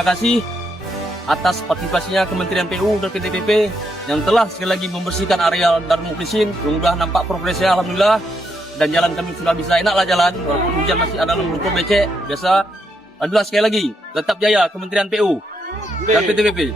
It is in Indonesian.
terima kasih atas partisipasinya Kementerian PU dan PTPP yang telah sekali lagi membersihkan area Darul Mukhlisin. Mudah nampak progresnya alhamdulillah, dan jalan kami sudah bisa enak lah jalan walaupun hujan masih ada lumpur becek biasa. Alhamdulillah sekali lagi tetap jaya Kementerian PU dan PTPP.